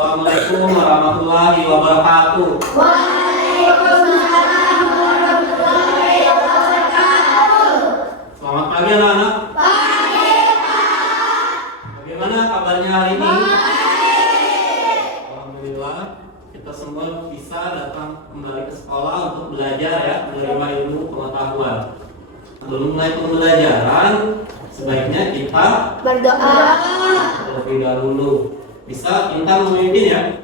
Assalamualaikum warahmatullahi wabarakatuh. Waalaikumsalam warahmatullahi wabarakatuh. Selamat pagi anak-anak. Pagi, Pak. Bagaimana kabarnya hari ini? Baik. Alhamdulillah, kita semua bisa datang kembali ke sekolah untuk belajar ya, menerima ilmu pengetahuan. Sebelum mulai pembelajaran, sebaiknya kita Berdoa. terlebih dahulu. Bisa Intan memimpin ya?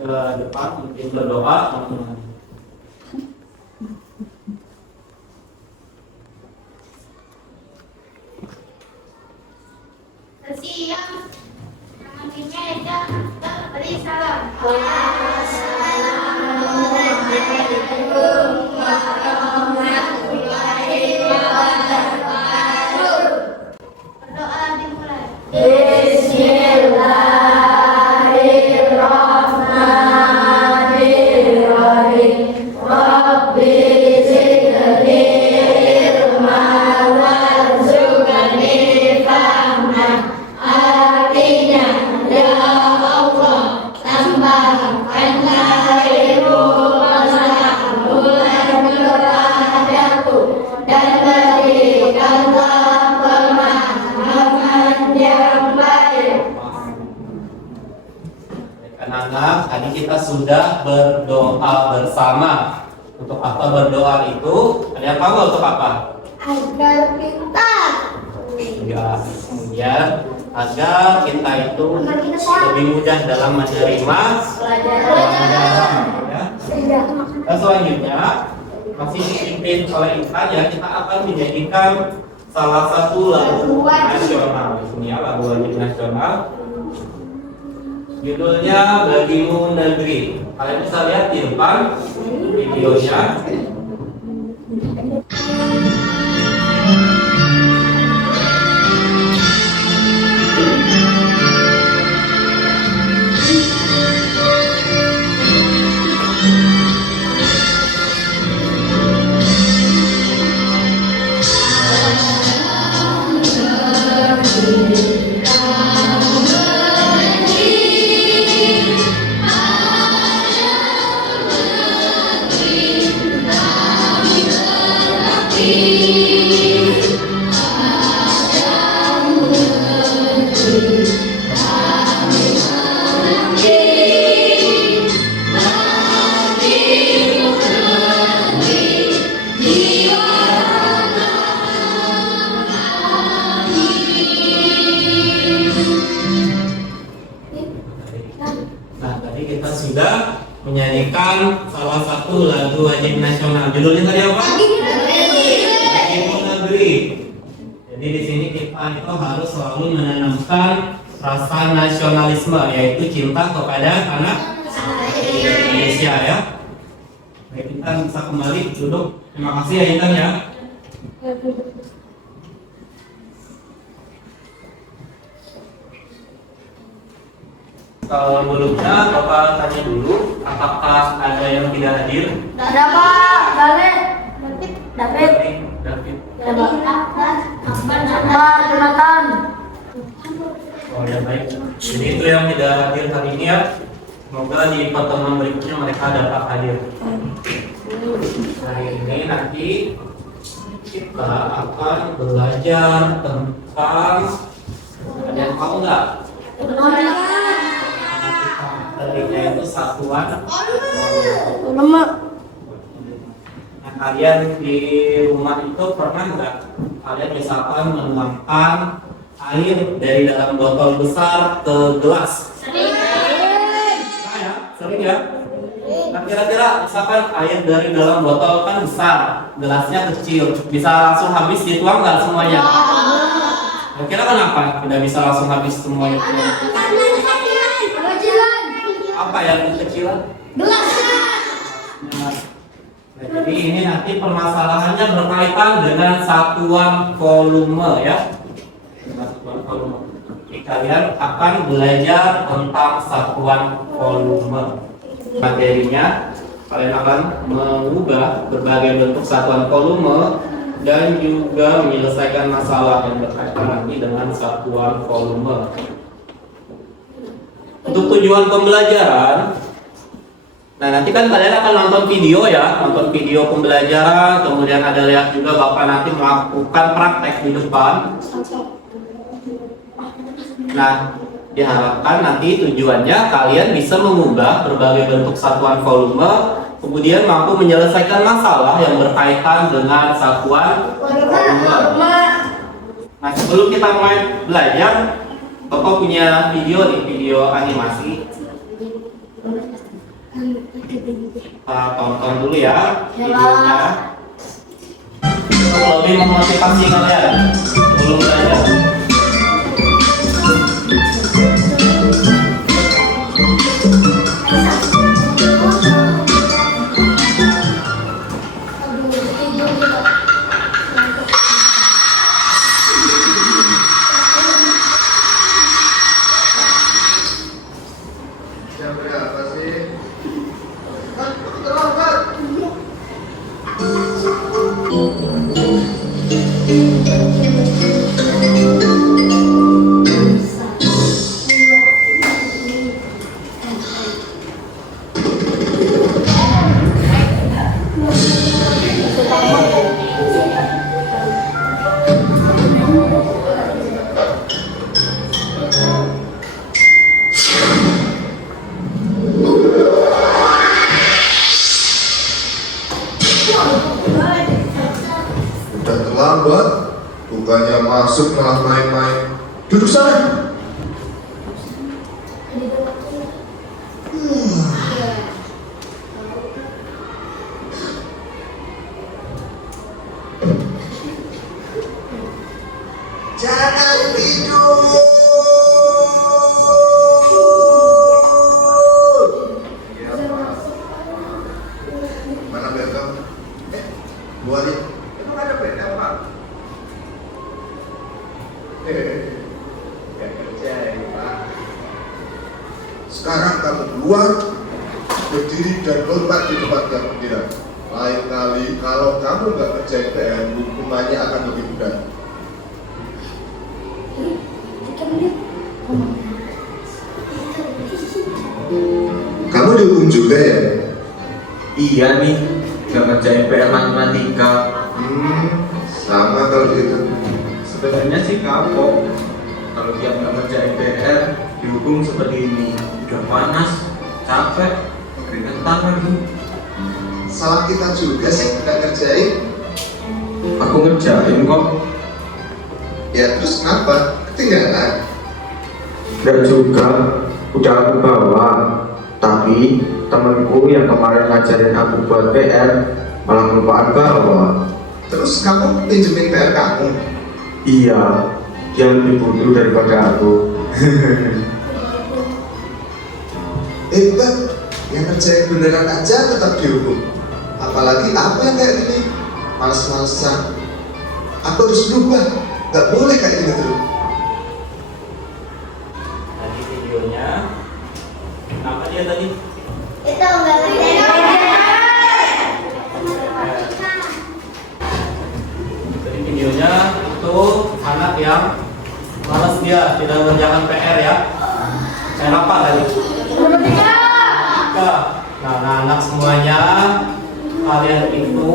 Ke depan mungkin berdoa. Siang. Namanya Eda. Beri salam. Assalamualaikum warahmatullahi wabarakatuh. Berdoa dimulai. Bismillahirrahmanirrahim. Rabbi zidni ilman warzuqni fahman. Artinya, ya Allah, tambahkanlah ilmu pengetahuan kepadaku dan berikanlah pemahaman yang baik. Anak-anak, tadi kita sudah berdoa bersama. Untuk apa berdoa itu? Ada yang tahu untuk apa? Agar pintar. Ya, kemudian agar kita itu lebih mudah dalam menerima pelajaran. Ya. Dan selanjutnya masih dipimpin oleh Intan ya, kita akan menyanyikan salah satu lagu nasional. Ini ya, lagu wajib nasional. Judulnya Bagimu Negeri. Kalian bisa lihat di depan videonya. Nah, tadi kita sudah menyanyikan salah satu lagu wajib nasional. Judulnya tadi apa? Bagimu Negeri. Jadi di sini kita itu harus selalu menanamkan rasa nasionalisme, yaitu cinta kepada anak Indonesia ya. Baik, Intan bisa kembali duduk. Terima kasih ya Intan ya. Sebelumnya Bapak tanya dulu, apakah ada yang tidak hadir? Ada Pak. David. David. Jonathan. Oh ya baik. Jadi itu yang tidak hadir hari ini ya. Semoga di pertemuan berikutnya mereka dapat hadir. Hari ini nanti kita akan belajar tentang, ada yang tahu nggak? Tadinya itu satuan. Nah, kalian di rumah itu pernah nggak kalian misalkan menuangkan air dari dalam botol besar ke gelas? Sering ya? Nah, kira-kira misalkan air dari dalam botol kan besar, gelasnya kecil, bisa langsung habis dituang nggak semuanya? Kira-kira kenapa tidak bisa langsung habis semuanya? Apa yang kecilan? Nah, jadi ini nanti permasalahannya berkaitan dengan satuan volume ya. Satuan volume. Jadi kalian akan belajar tentang satuan volume. Materinya kalian akan mengubah berbagai bentuk satuan volume dan juga menyelesaikan masalah yang berkaitan nanti dengan satuan volume. Untuk untuk tujuan pembelajaran, nah nanti kan kalian akan nonton video ya, nonton video pembelajaran, kemudian ada lihat juga Bapak nanti melakukan praktek di depan. Nah, diharapkan nanti tujuannya kalian bisa mengubah berbagai bentuk satuan volume, kemudian mampu menyelesaikan masalah yang berkaitan dengan satuan volume. Nah, sebelum kita mulai belajar, Bapak punya video nih, video animasi. Kita tonton dulu ya videonya. Untuk lebih memotivasi kalian sebelum belajar. Udah terlambat, bukannya masuk malah main-main. Duduk sana. Jangan tidur. Mana bel kamu? Bu Ali, emang ada bel apa? Gak kerja ya Pak. Sekarang kamu keluar, berdiri dan hormat di tempat kamu tidak. Lain kali kalau kamu nggak kerjain PR, hukumannya akan lebih berat. Kamu dihukum juga ya? Iya nih, gak ngerjain PR matematika. Sama kalau gitu. Sebenarnya sih kapok. Kalau dia nggak ngerjain PR, dihukum seperti ini. Udah panas, capek, keringetan lagi. Salah kita juga sih nggak ngerjain. Aku ngerjain kok. Ya terus kenapa? Ketinggalan. Gak juga, udah aku bawa. Tapi temanku yang kemarin ngajarin aku buat PR malah kelupaan bawa. Terus kamu pinjemin PR kamu? Iya, dia lebih butuh daripada aku. Hebat, yang ngerjain beneran aja tetap dihukum. Apalagi apa yang kayak gini, males-malesan. Aku harus berubah, nggak boleh kayak gini terus. Tadi videonya, apa dia tadi? Itu enggak Jadi videonya itu anak yang malas, dia tidak mengerjakan PR ya. PR apa tadi? Matematika. Nah, anak-anak semuanya, kalian itu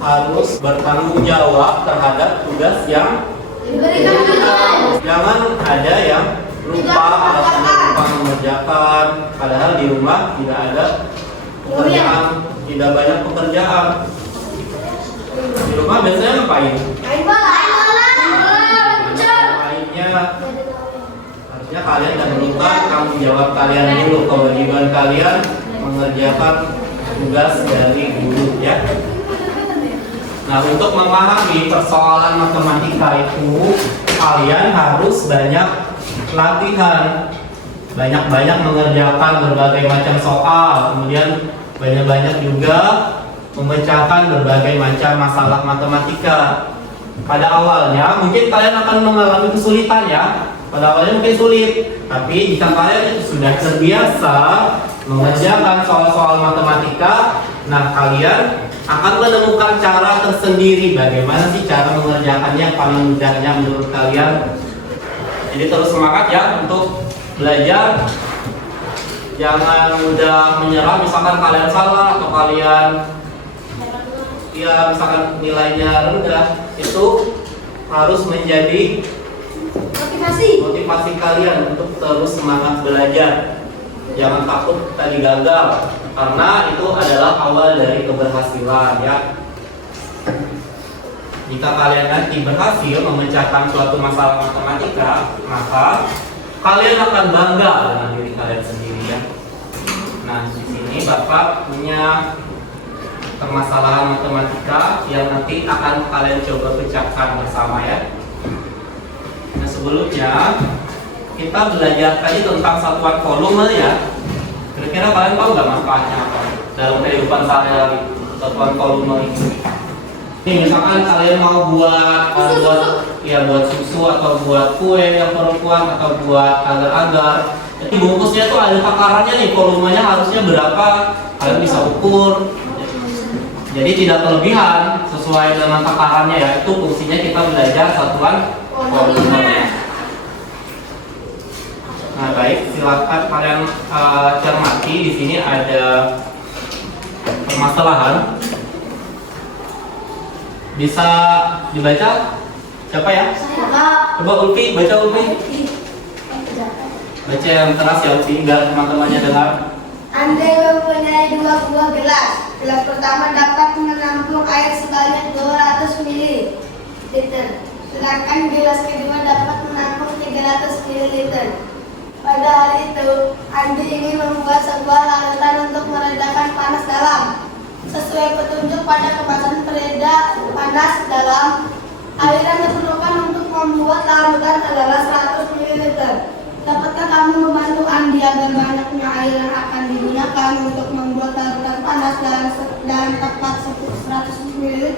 harus bertanggung jawab terhadap tugas yang Diberikan. jangan ada yang lupa atau lupa mengerjakan, padahal di rumah tidak ada pekerjaan, tidak banyak pekerjaan. Di rumah biasanya ngapain? Main bola. Lainnya harusnya kalian dan lupa tanggung jawab kalian dulu, kewajiban kalian mengerjakan tugas dari guru ya. Nah, untuk memahami persoalan matematika itu kalian harus banyak latihan, banyak-banyak mengerjakan berbagai macam soal, kemudian banyak-banyak juga memecahkan berbagai macam masalah matematika. Pada awalnya mungkin kalian akan mengalami kesulitan ya. Pada awalnya mungkin sulit, tapi jika kalian itu sudah terbiasa mengerjakan soal-soal matematika, nah kalian akan menemukan cara tersendiri bagaimana sih cara mengerjakannya yang paling mudahnya menurut kalian. Jadi terus semangat ya untuk belajar jangan mudah menyerah. Misalkan kalian salah atau kalian ya misalkan nilainya rendah, itu harus menjadi motivasi kalian untuk terus semangat belajar. Jangan takut tadi gagal, karena itu adalah awal dari keberhasilan ya. Jika kalian nanti berhasil memecahkan suatu masalah matematika, maka kalian akan bangga dengan diri kalian sendiri ya. Nah, di sini Bapak punya permasalahan matematika yang nanti akan kalian coba pecahkan bersama ya. Nah, sebelumnya kita belajar tadi tentang satuan volume ya. Kira-kira kalian tahu nggak manfaatnya apa dalam kehidupan sehari-hari satuan volume ini? Nih, misalkan kalian mau buat susu atau buat kue yang perempuan atau buat agar-agar. Jadi bungkusnya tuh ada takarannya nih, volumenya harusnya berapa, kalian bisa ukur. Jadi tidak kelebihan, sesuai dengan takarannya ya. Itu fungsinya kita belajar satuan volume. Nah, baik, silakan kalian cermati. Di sini ada permasalahan. Bisa dibaca? Siapa ya? Coba Ulfi, baca Ulfi. Baca yang keras ya Ulfi, biar teman-temannya dengar. Andai mempunyai 2 buah gelas. Gelas pertama dapat menampung air sebanyak 200 ml. Sedangkan gelas kedua dapat menampung 300 ml. Pada hari itu, Andi ingin membuat sebuah larutan untuk meredakan panas dalam. Sesuai petunjuk pada kemasan pereda panas dalam, aliran diperlukan untuk membuat larutan adalah 100 ml. Dapatkah kamu membantu Andi agar banyaknya air yang akan digunakan untuk membuat larutan panas dalam tepat 100 ml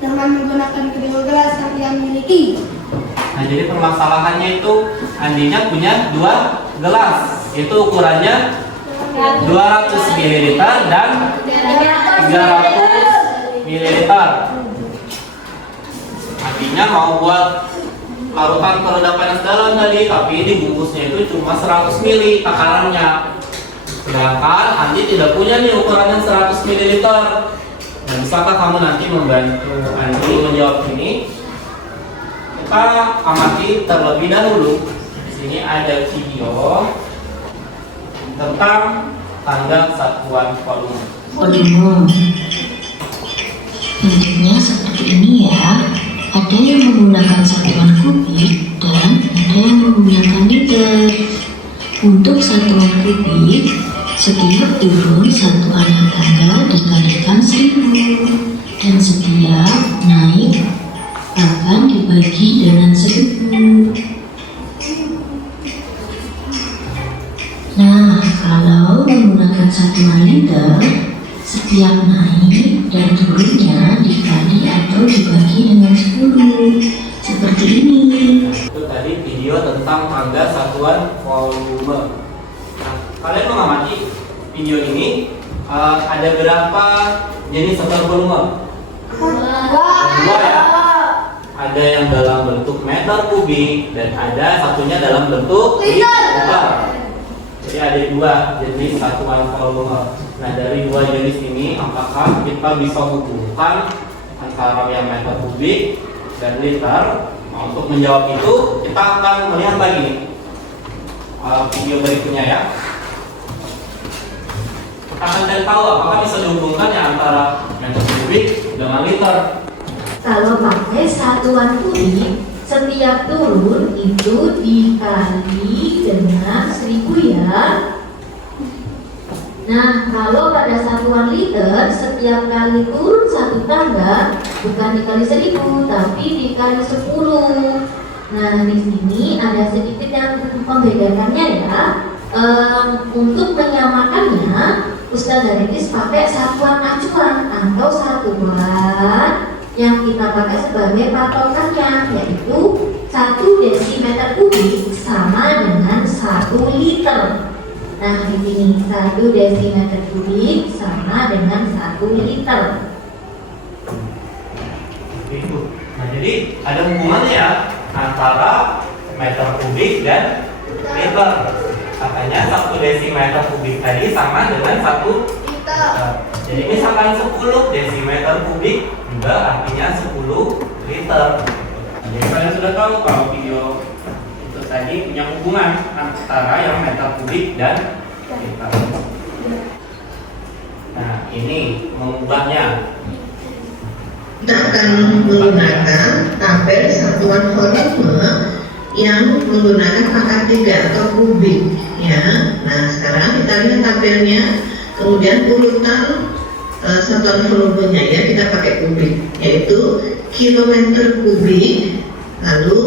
dengan menggunakan kedua gelas yang ia miliki? Nah, jadi permasalahannya itu Andinya punya 2 gelas. Itu ukurannya 200 ml dan 300 ml. Artinya mau buat larutan pereda panas dalam tadi, tapi ini bungkusnya itu cuma 100 ml takarannya. Sedangkan Andi tidak punya nih ukurannya 100 ml. Nah, bisakah kamu nanti membantu Andi menjawab ini? Kita amati terlebih dahulu. Di sini ada video tentang tanggal satuan volume. Bentuknya seperti ini ya. Ada yang menggunakan satuan kubik dan ada yang menggunakan liter. Untuk satuan kubik, setiap turun satuan yang tanggal dikalikan 1000 dan setiap naik akan dibagi dengan 1000. Nah, kalau menggunakan satuan liter, setiap naik dan turunnya dikali atau dibagi dengan 10. Seperti ini. Itu tadi video tentang tanggal satuan volume. Nah, kalian mengamati video ini, ada berapa jenis satuan volume? 2 ya. Ada yang dalam bentuk meter kubik dan ada satunya dalam bentuk liter. Jadi ada 2 jenis satuan volume. Nah, dari 2 jenis ini apakah kita bisa hubungkan antara yang meter kubik dan liter? Nah, untuk menjawab itu kita akan melihat lagi video berikutnya ya. Kita akan cari tahu apakah bisa dihubungkan ya antara meter kubik dengan liter. Kalau pakai satuan kubik, setiap turun itu dikali dengan 1000 ya. Nah, kalau pada satuan liter, setiap kali turun satu tangga bukan dikali 1000, tapi dikali 10. Nah, di sini ada sedikit yang membedakannya ya. Untuk menyamakannya, Ustaz Daritis pakai satuan acuan atau satuan yang kita pakai sebagai patokannya, yaitu 1 desimeter kubik sama dengan 1 liter. Nah, di sini 1 desimeter kubik sama dengan 1 liter. Itu. Nah, jadi ada hubungannya ya antara meter kubik dan liter. Kata Makanya 1 desimeter kubik tadi sama dengan 1 liter. Jadi misalkan 10 desimeter kubik juga artinya 10 liter. Jadi kalian sudah tahu kalau video itu tadi punya hubungan antara yang meter kubik dan liter. Nah, ini mengubahnya. Kita akan menggunakan tabel satuan volume yang menggunakan pangkat 3 atau kubik ya. Nah, sekarang kita lihat tabelnya, kemudian urutan satuan volumenya ya, kita pakai kubik, yaitu kilometer kubik, lalu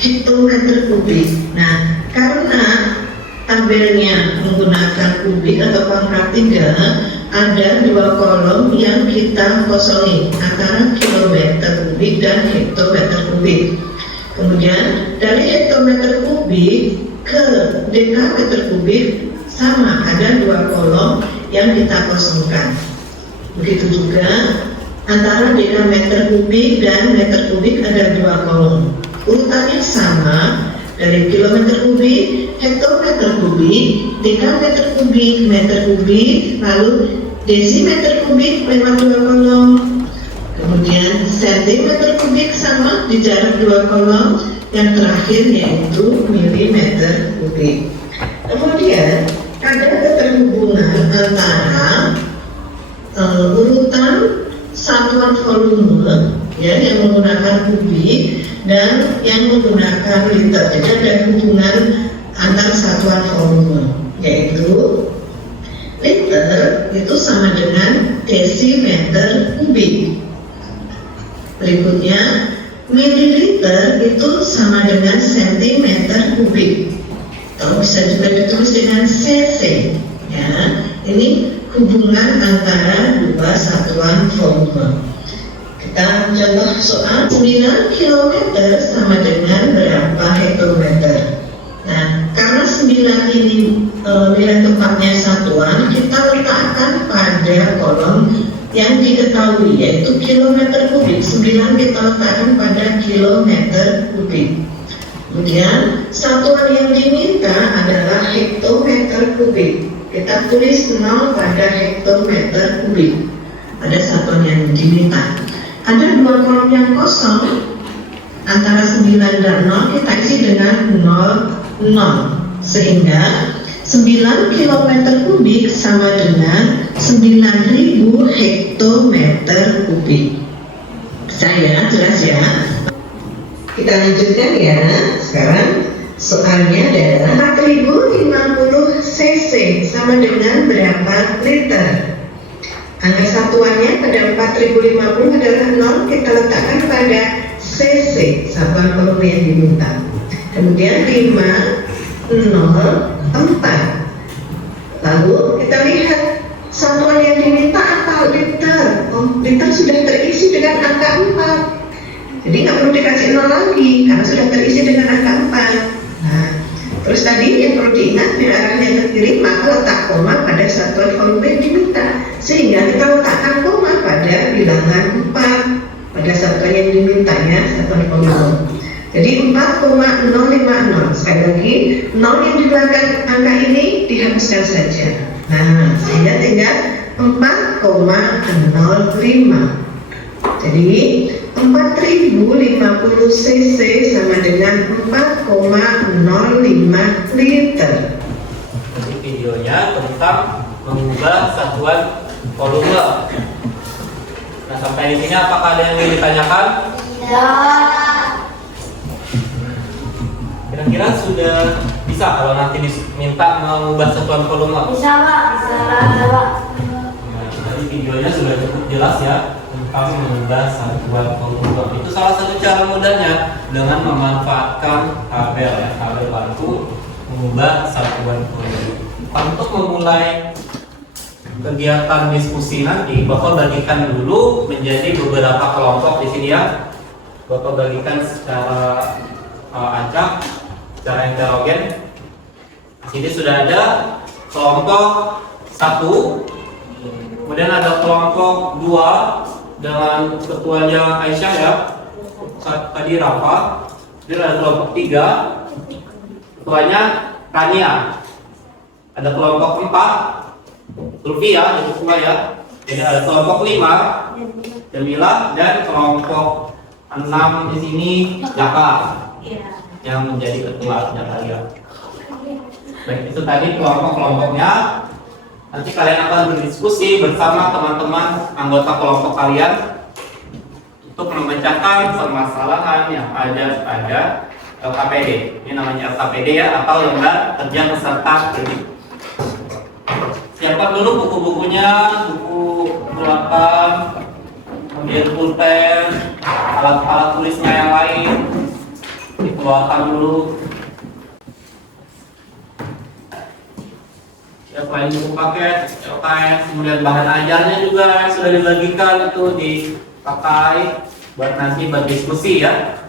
hektometer kubik. Nah, karena tabelnya menggunakan kubik atau pangkat 3, ada 2 kolom yang kita kosongi antara kilometer kubik dan hektometer kubik. Kemudian dari hektometer kubik ke dekameter kubik sama, ada 2 kolom yang kita kosongkan. Begitu juga antara dekameter kubik dan meter kubik ada 2 kolom. Urutannya sama, dari kilometer kubik, hektometer kubik, dekameter kubik, meter kubik, lalu desimeter kubik lewat 2 kolom. Kemudian sentimeter kubik sama di jarak 2 kolom. Yang terakhir yaitu milimeter kubik. Kemudian ada keterhubungan antara urutan satuan volume ya, yang menggunakan kubik dan yang menggunakan liter. Jadi ada hubungan antar satuan volume, yaitu liter itu sama dengan desimeter kubik. Berikutnya, mililiter itu sama dengan sentimeter kubik. Atau bisa juga ditulis dengan cc. Ya, ini hubungan antara 2 satuan volume. Kita contoh soal 9 km sama dengan berapa hektometer. Nah, karena 9 ini nilai tempatnya satuan, kita letakkan pada kolom yang diketahui, yaitu kilometer kubik. 9 kita letakkan pada kilometer kubik. Kemudian satuan yang diminta adalah hektometer kubik. Kita tulis 0 pada hektometer kubik. Ada satuan yang diminta. Ada 2 kolom yang kosong antara 9 dan 0, kita isi dengan 0, sehingga 9 km kubik sama dengan 9.000 hektometer kubik. Saya jelas ya. Kita lanjutkan ya. Sekarang soalnya adalah 4050 cc sama dengan berapa liter. Angka satuannya pada 4050 adalah 0, kita letakkan pada cc, satuan volume yang diminta. Kemudian 5, 0, 4. Lalu kita lihat satuan yang diminta apa? Liter. Oh, liter sudah terisi dengan angka 4. Jadi nggak perlu dikasih 0 lagi karena sudah terisi dengan angka 4. Nah, terus tadi yang perlu diingat, bila arahnya ke kiri maka letak koma pada satuan volume yang diminta, sehingga kita letakkan koma pada bilangan 4 pada satuan yang dimintanya, satuan volume. Jadi 4,050. Sekali lagi, 0 yang di belakang angka ini dihapuskan saja. Nah, sehingga tinggal 4,05. Jadi 4050 cc sama dengan 4,05 liter. Jadi videonya tentang mengubah satuan volume. Nah, sampai di sini apakah ada yang ingin ditanyakan? Kira-kira sudah bisa kalau nanti diminta mengubah satuan volume? Bisa Pak, Pak. Nah, tadi videonya sudah cukup jelas ya tentang mengubah satuan volume. Itu salah satu cara mudahnya dengan memanfaatkan tabel ya, tabel bantu mengubah satuan volume. Untuk memulai kegiatan diskusi nanti, Bapak bagikan dulu menjadi beberapa kelompok di sini ya. Bapak bagikan secara acak, secara heterogen. Di sini sudah ada kelompok 1, kemudian ada kelompok 2 dengan ketuanya Aisyah ya, tadi Rafa. Kemudian ada kelompok 3, ketuanya Tania. ada kelompok 4 Lutfi ya, itu semua ya. Jadi ada kelompok 5 Jamila dan kelompok 6 di sini Jaka yang menjadi ketua kalian. Baik, itu tadi kelompok-kelompoknya. Nanti kalian akan berdiskusi bersama teman-teman anggota kelompok kalian untuk memecahkan permasalahan yang ada pada LKPD. Ini namanya LKPD ya, atau Lembar Kerja Peserta Didik. Siapkan dulu buku-bukunya, buku pulpen, kemudian pulpen, alat-alat tulisnya yang lain dikeluarkan dulu. Ya, selain buku paket, LKS, kemudian bahan ajarnya juga sudah dibagikan itu dipakai buat nanti berdiskusi ya.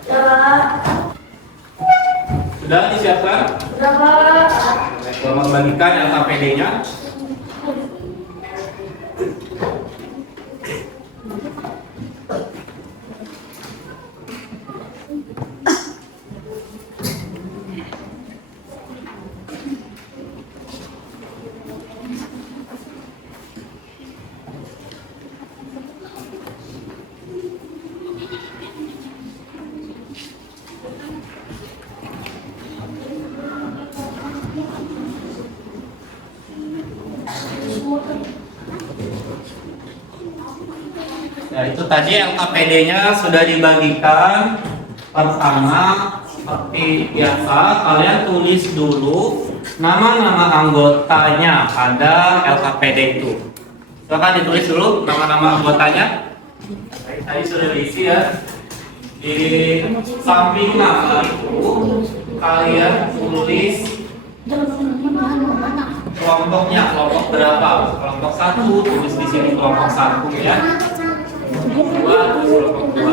Sudah disiapkan? Sudah, Pak. Kalau membagikan LKPD-nya. Ya, itu tadi LKPD-nya sudah dibagikan. Pertama, seperti biasa, kalian tulis dulu nama-nama anggotanya pada LKPD itu. Silakan ditulis dulu nama-nama anggotanya. Baik, tadi sudah diisi ya. Di samping nama itu, kalian tulis kelompoknya, kelompok berapa? Kelompok 1, tulis di sini kelompok 1 ya. 2, kelompok 2.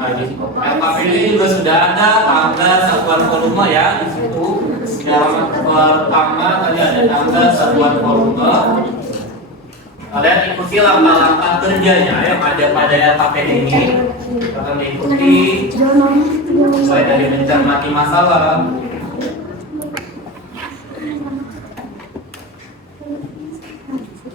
Nah, di LKPD juga sudah ada tangga satuan volume ya di situ. Di halaman pertama tadi ada tangga satuan volume. Kalian ikuti langkah-langkah kerjanya yang ada pada LKPD ini. Akan diikuti mulai dari mencermati masalah,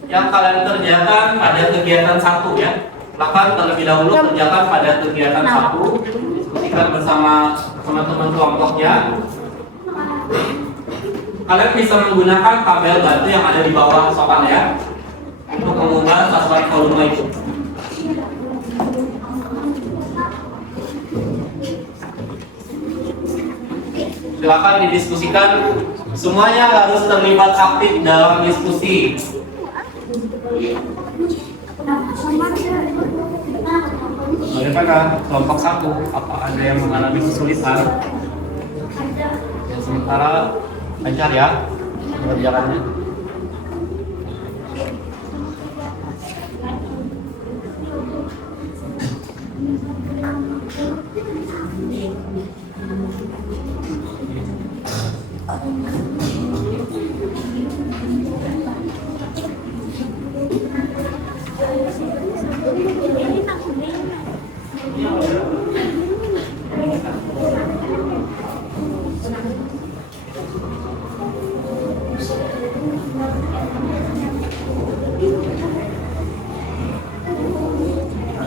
yang kalian kerjakan pada kegiatan 1 ya. Silakan terlebih dahulu kerjakan pada kegiatan 1, diskusikan bersama teman-teman kelompoknya. Kalian bisa menggunakan tabel bantu yang ada di bawah soal ya untuk mengubah satuan volume itu. Silakan didiskusikan. Semuanya harus terlibat aktif dalam diskusi. Bagaimana kelompok 1? Apa ada yang mengalami kesulitan? Ya, sementara lancar ya pengerjaannya.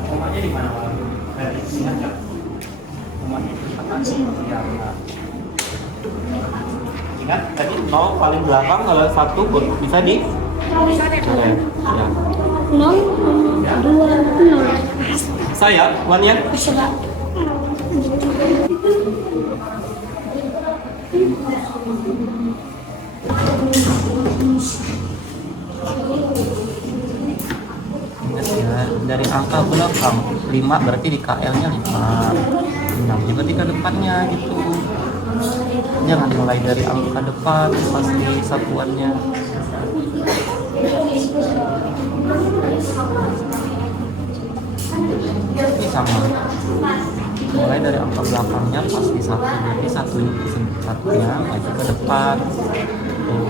Rumahnya di mana? Ingat nggak? Rumahnya di mana? Ingat tadi 0 paling belakang, kalau 1 bisa di? Ya. 0, 2, 0. Saya, Wan ya? Coba. Ya, dari angka belakang 5 berarti di KL-nya 5. 6 juga di ke depannya gitu. Jangan mulai dari angka depan pasti satuannya. Ini sama. Mulai dari angka belakangnya pasti 1, berarti satunya maju ke depan. Tuh.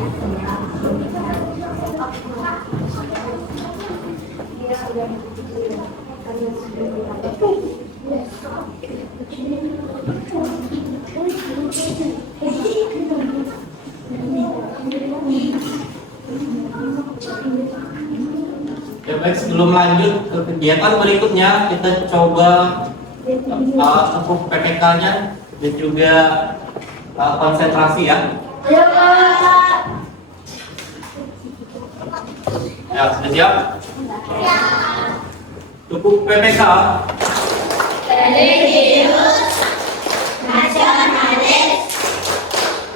Baik, sebelum lanjut ke kegiatan berikutnya, kita coba tepuk PPK-nya dan juga konsentrasi ya. Ayo Pak. Ya, sudah siap? Tepuk PPK. Religius, nasionalis,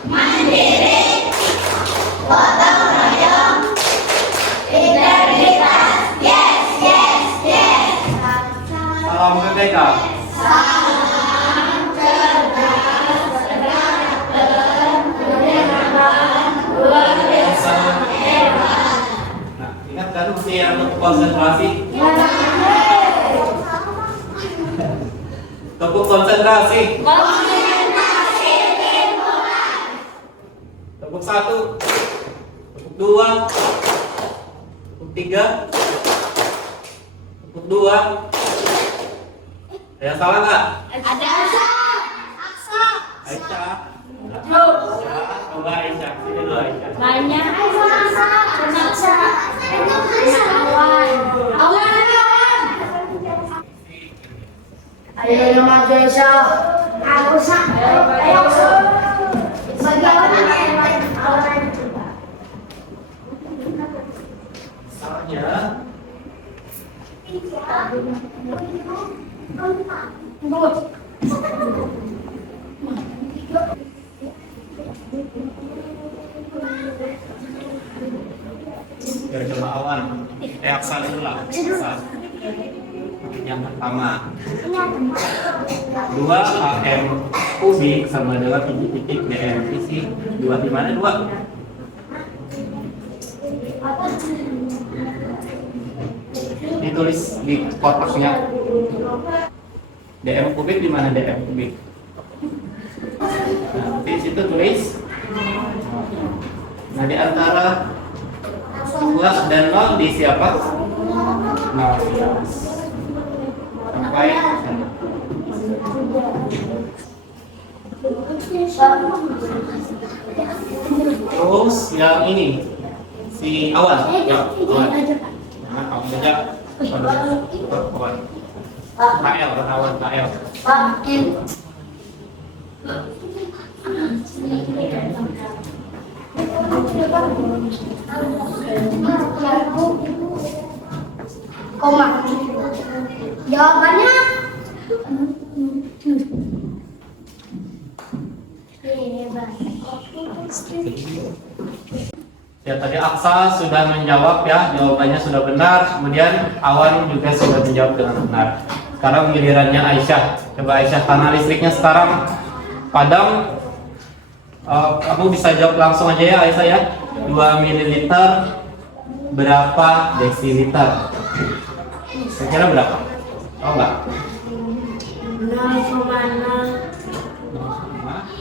mandiri, gotong royong, integritas. Yes, yes, yes. Salam PPK. Nah, ingat kan mesti yang untuk konsentrasi. Tepuk konsentrasi. Tepuk 1, tepuk 2, tepuk 3, tepuk 2. Ada yang salah nggak? Ada Aksa. Aisyah. Coba Aisyah, sini dulu Aisyah. Banyak. Aksa. Awan. Ayo yang maju Aisyah. Aku sak. Ayo. Bagi awan. Salahnya. Biar coba awan. Reaksi dulu lah. Yang pertama. 2 AM kubik sama dengan titik DM. Isi 2 di mana 2? Ditulis di kotaknya. DM kubik di mana DM kubik? Nah, di situ tulis. Nah, di antara 2 dan 0 diisi apa? 0. Sampai terus yang ini si awan. Ya, awan. Nah, kamu saja. Awan. Mael, awan Mael. Koma. Jawabannya ya, tadi Aksa sudah menjawab ya, jawabannya sudah benar. Kemudian Awan juga sudah menjawab dengan benar. Sekarang gilirannya Aisyah. Coba Aisyah, karena listriknya sekarang padam, kamu bisa jawab langsung aja ya Aisyah ya. 2 ml berapa desiliter? Kira-kira berapa? Tahu nggak?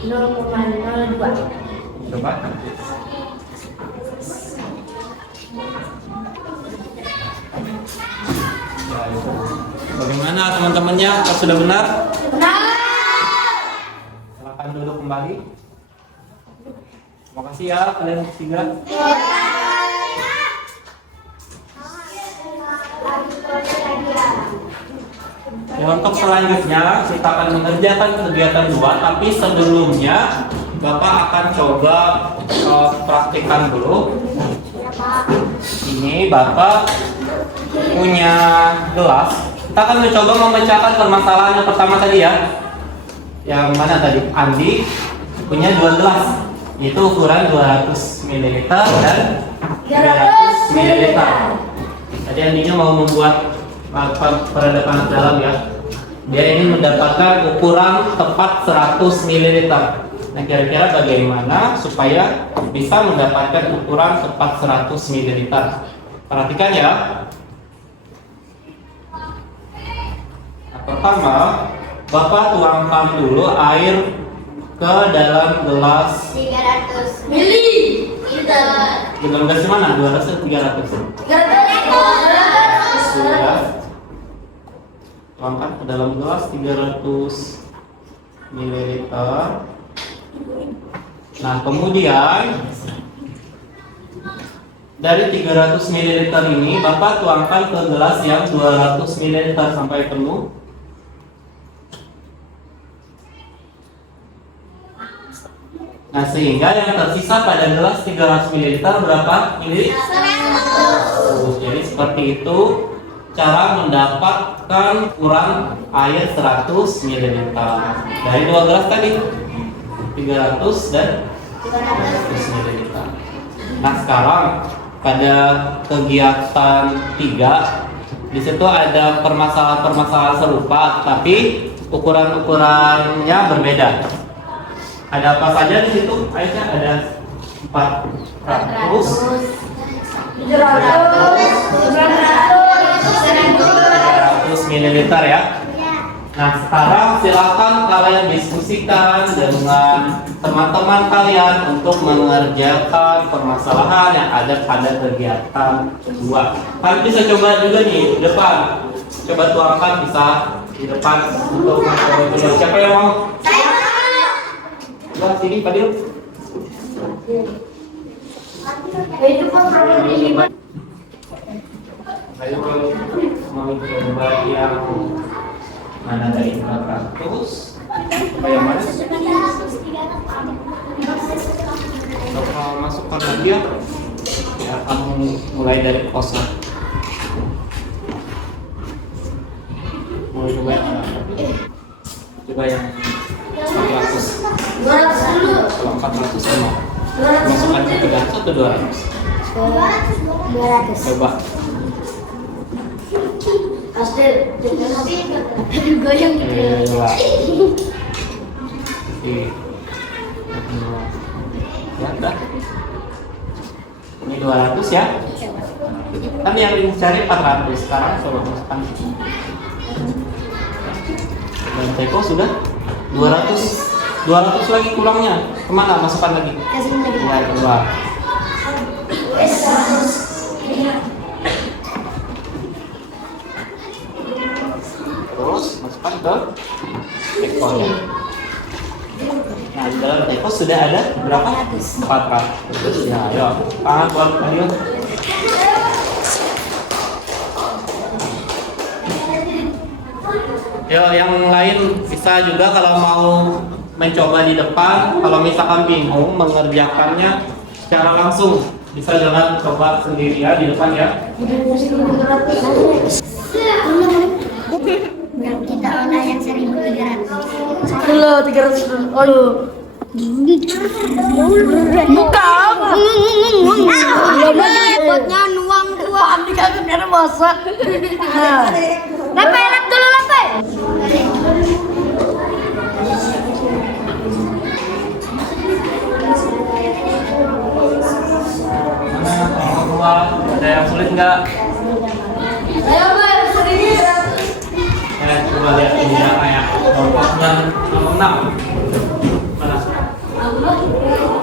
0,02. Coba. Bagaimana teman-temannya? Apa sudah benar? Silakan duduk kembali. Terima kasih ya kalian bertiga. Ya, untuk selanjutnya kita akan mengerjakan kegiatan 2, tapi sebelumnya Bapak akan coba praktikkan dulu. Ini Bapak punya gelas. Kita akan mencoba memecahkan permasalahan yang pertama tadi ya. Yang mana tadi? Andi punya 2 gelas. Itu ukuran 200 ml dan 300 ml. Tadi Andinya mau membuat peradaban dalam ya. Dia ingin mendapatkan ukuran tepat 100 ml. Nah, kira-kira bagaimana supaya bisa mendapatkan ukuran tepat 100 ml? Perhatikan ya. Nah, pertama, Bapak tuangkan dulu air ke dalam gelas 300 mililiter. dalam gelas mana? 200 atau 300? 300. Sudah. Tuangkan ke dalam gelas 300 ml. Nah, kemudian Dari 300 ml ini, Bapak tuangkan ke gelas yang 200 ml sampai penuh. Nah, sehingga yang tersisa pada gelas 300 ml berapa ml? 100. Jadi seperti itu cara mendapatkan ukuran air 100 ml. Dari dua gelas tadi, 300 dan 100 ml. Nah, sekarang pada kegiatan 3 di situ ada permasalahan-permasalahan serupa, tapi ukuran-ukurannya berbeda. Ada apa saja di situ? Airnya ada 400 ml ya. Nah, sekarang silakan kalian diskusikan dengan teman-teman kalian untuk mengerjakan permasalahan yang ada pada kegiatan kedua. Kalian bisa coba juga nih di depan. Coba tuangkan bisa di depan untuk mencoba dulu. Siapa yang mau? Coba sini, Fadil. Itu kan problem ini. Ayo mau coba yang mana dari 400? Coba yang mana? Coba masukkan lagi ya. Ya, kamu mulai dari kosong. Mau coba yang mana? Coba yang 400. 200 dulu. Kalau 400 sama. Masukkan ke 300 atau 200? 200. Coba. Pasti goyang gitu ya. Ya, dah. Ini 200 ya. Kan yang dicari 400. Sekarang coba masukkan. Dan Teko sudah 200. 200 lagi kurangnya. Kemana? Masukkan lagi. Kasih lagi. Ya, coba. Terus masukkan ke tekonya. Nah, di dalam teko sudah ada berapa? 400. Ya, ayo. Tangan buat Fadil. Yo, yang lain bisa juga kalau mau mencoba di depan. Kalau misalkan bingung mengerjakannya secara langsung, bisa jangan coba sendiri ya di depan ya. Kita olah yang 1.300. Dulu 300 dulu. Aduh. Bukan. Buatnya nuang tua. Andi kagak ada masak. Nah. Lapai, lap dulu lapai. Mana nomor 2? Ada yang sulit nggak? Ayo, Mbak, sedikit. Coba lihat ini berapa ya? Nomornya nomor 6. Mana?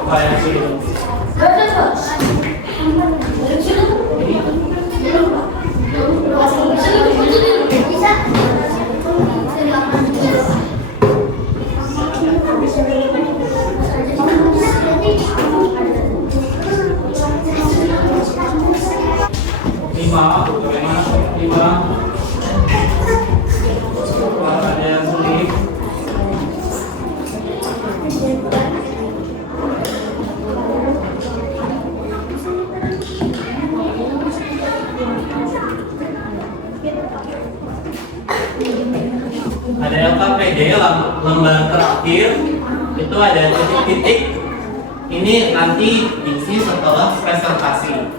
Apa yang sulit? Ada yang sulit. Ada yang KPD lembar terakhir itu ada titik-titik. Ini nanti diisi setelah presentasi.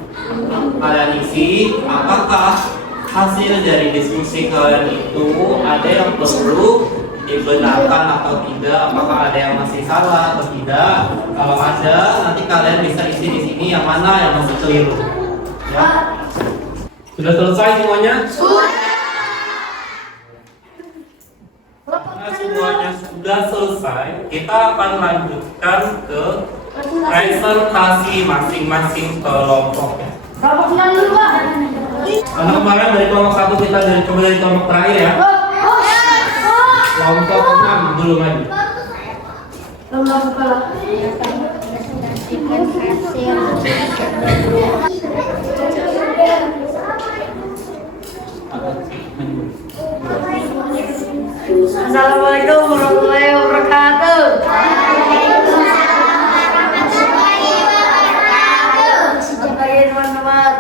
Kalian isi apakah hasil dari diskusi kalian itu ada yang perlu dibenarkan atau tidak, apakah ada yang masih salah atau tidak. Kalau ada, nanti kalian bisa isi di sini yang mana yang masih keliru. Ya. Sudah selesai semuanya? Karena semuanya sudah selesai, kita akan lanjutkan ke presentasi masing-masing kelompok. Kelompok 6 dulu, Pak. Karena kemarin dari kelompok 1 kita coba dari kelompok terakhir ya. Kelompok 6 dulu lagi. lomba kepala. Assalamualaikum warahmatullahi wabarakatuh. Selamat pagi teman-teman.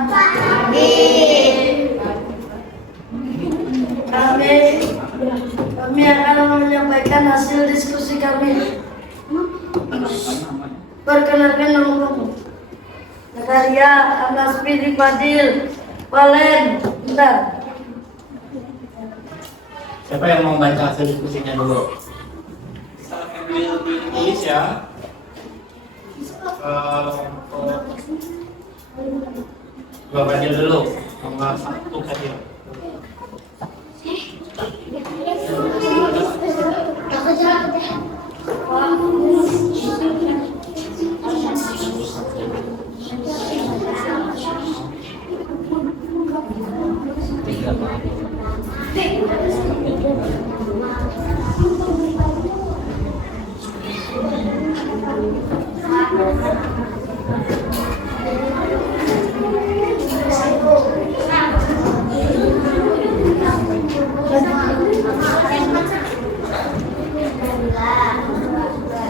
Kami akan menyampaikan hasil diskusi kami. Perkenalkan nama kamu. Zakaria, Agaspi, Fadil, Valen, bentar. Siapa yang mau baca hasil diskusinya dulu? Sambil ditulis ya. Gua Fadil dulu. Nomor 1 Fadil.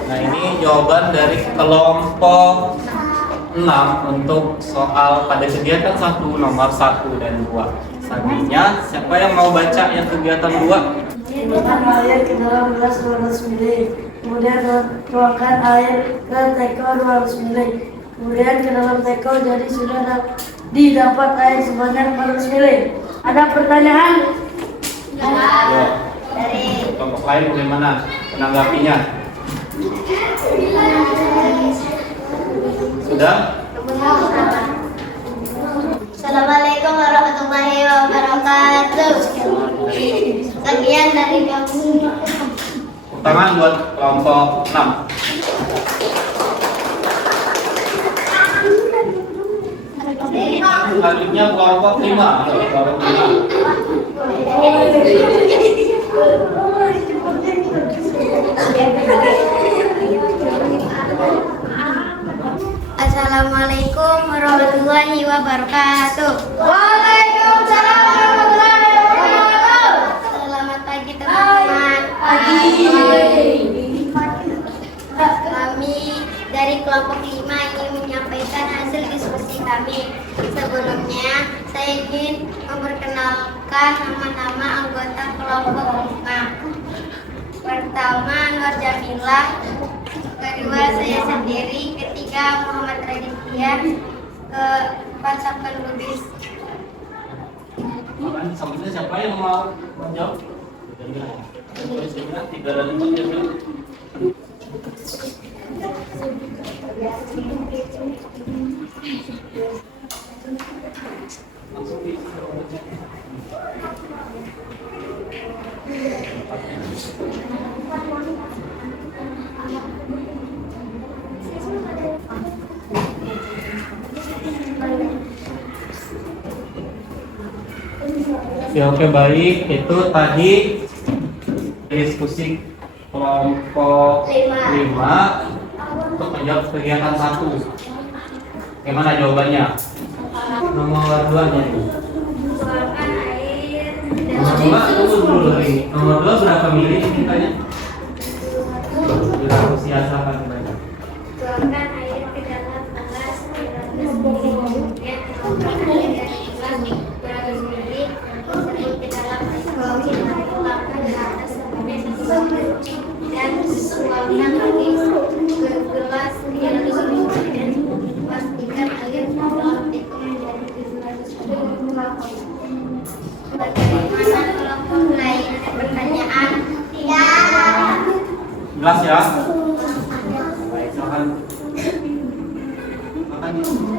Nah, ini jawaban dari kelompok 6 untuk soal pada kegiatan 1 nomor 1 dan 2. Selanjutnya, siapa yang mau baca yang kegiatan 2? Tuangkan air ke dalam gelas 200 ml. Kemudian tuangkan air ke teko 200 ml. Kemudian ke dalam teko jadi sudah didapat air sebanyak 400 ml. Ada pertanyaan? Ya. Kelompok lain bagaimana menanggapinya? Sudah? Assalamualaikum warahmatullahi wabarakatuh. Sekian dari kami. Tangan buat kelompok 6. Selanjutnya kelompok 5. Kelompok 5. Assalamualaikum warahmatullahi wabarakatuh. Waalaikumsalam warahmatullahi wabarakatuh. Selamat pagi teman-teman. Kami dari kelompok 5 ingin menyampaikan hasil diskusi kami. Sebelumnya, saya ingin memperkenalkan nama-nama anggota kelompok 5. Pertama, Nur Jamilah. Kedua, saya sendiri. Ketiga, Muhammad Raditya. Keempat, Sapkan Lubis. Selanjutnya siapa yang mau menjawab? 3 dan 4. Oke, baik. Itu tadi diskusi kelompok 5 untuk menjawab kegiatan 1. Gimana jawabannya? Nomor 2-nya itu. Tuangkan air Nomor 2 tunggu dulu lagi. Nomor 2 berapa mili ceritanya? Bila usia siapa gimana? Tuangkan air ke dalam gelas 200 ml. Kemudian tuangkan air dari gelas 200 ml tersebut ke dalam teko. Tuangkan ke atas sampai dan tuangkan lagi ke gelas 300 ml dan pastikan air di dalam teko menjadi 700 ml. Bagaimana kelompok lain? Ada pertanyaan? Tidak. Jelas ya? Baik, silakan.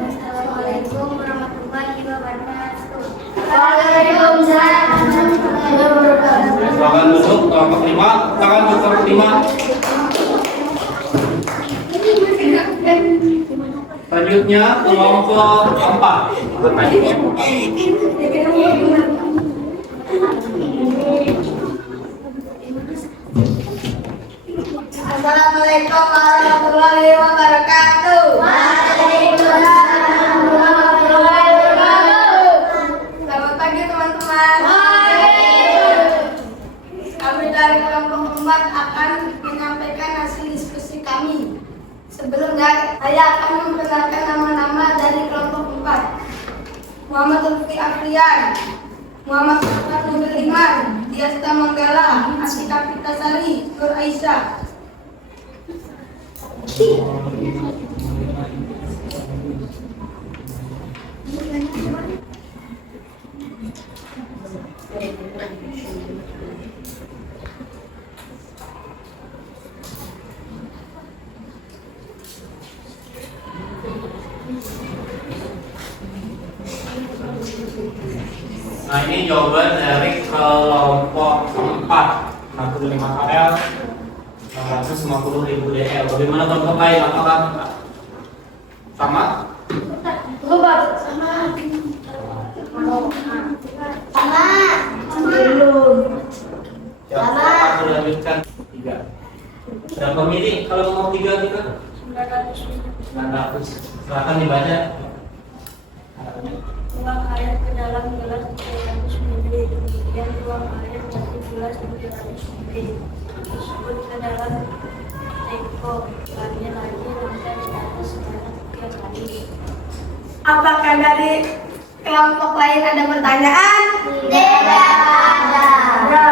Assalamualaikum warahmatullahi wabarakatuh. Waalaikumsalam warahmatullahi wabarakatuh. Silakan duduk kelompok 5. Tangan buat kelompok 5. Selanjutnya kelompok 4. Assalamualaikum warahmatullahi wabarakatuh. Waalaikumsalam warahmatullahi wabarakatuh. Selamat pagi teman-teman. Kami dari kelompok 4 akan menyampaikan hasil diskusi kami. Sebelumnya, saya akan memperkenalkan nama-nama dari kelompok 4. Muhammad Lutfi Afrian, Muhammad Nurul Iman, Diasta Manggala, Asika Pitasari, Nur Aisyah. Nah, ini jawaban dari kelompok 4, 65 KL, 150.000 DL. Bagaimana kelompok lain? Apakah sama? Sama. Aku lanjutkan 3. Berapa mili kalau mau 3 kita? 900. Silakan dibaca. Tuang air ke dalam gelas 300 ml, kemudian tuang air dari gelas 300 ml, tersebut ke dalam teko, lagi langkah di atas sebanyak 3 kali. Apakah dari kelompok lain ada pertanyaan? Tidak ada.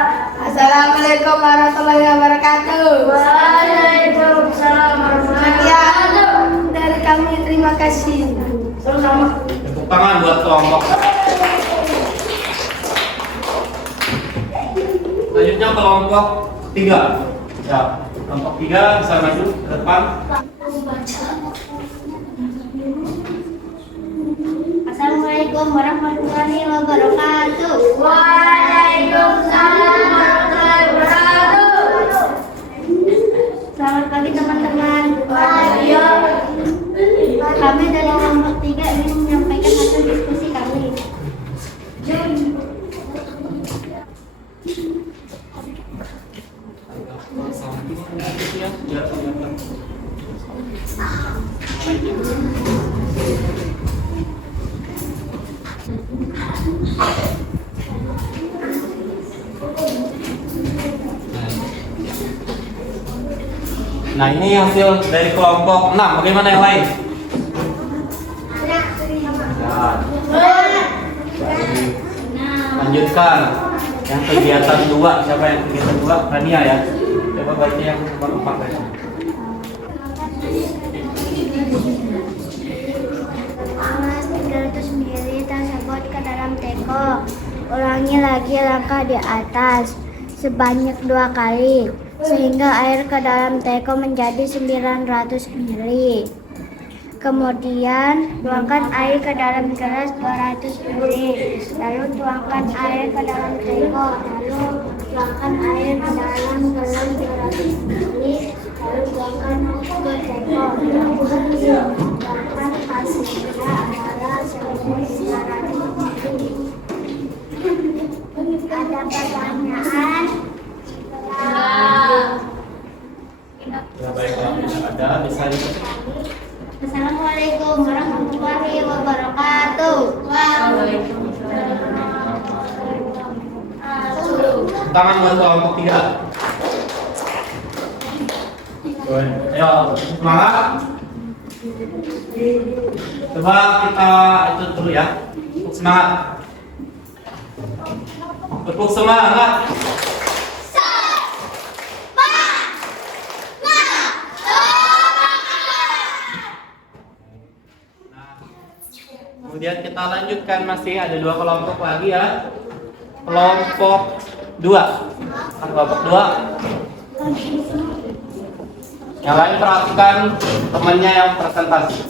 Assalamualaikum warahmatullahi wabarakatuh. Waalaikumsalam warahmatullahi Sekian wabarakatuh. dari kami, terima kasih. Sama-sama. Tepuk tangan buat kelompok. Selanjutnya kelompok 3. Ya, kelompok 3 bisa maju ke depan. Assalamualaikum warahmatullahi wabarakatuh. Waalaikumsalam warahmatullahi wabarakatuh. Selamat pagi teman-teman. Pagi. Kami dari kelompok 3 ingin menyampaikan hasil diskusi kami. Nah, ini hasil dari kelompok 6. Bagaimana yang lain? Lanjutkan yang kegiatan 2. Siapa yang kegiatan 2? Rania ya. Coba baca yang nomor 4 ya. Gelas 300 ml tersebut ke dalam teko. Ulangi lagi langkah di atas sebanyak 2 kali sehingga air ke dalam teko menjadi 900 ml. Kemudian tuangkan air ke dalam gelas 200 ml. Lalu tuangkan air ke dalam teko. Lalu tuangkan air ke dalam gelas 200 ml. Lalu tuangkan ke teko. Tuangkan hasilnya adalah 1900 ml. Ada pertanyaan? Ya, baiklah, ada bisa diketik. Assalamualaikum warahmatullahi wabarakatuh. Tangan buat kelompok 3. Ayo, semangat. Coba kita itu dulu ya. Tepuk semangat. Tepuk semangat. Kemudian kita lanjutkan, masih ada 2 kelompok lagi ya. Kelompok 2. Kelompok 2. Yang lain perhatikan temannya yang presentasi.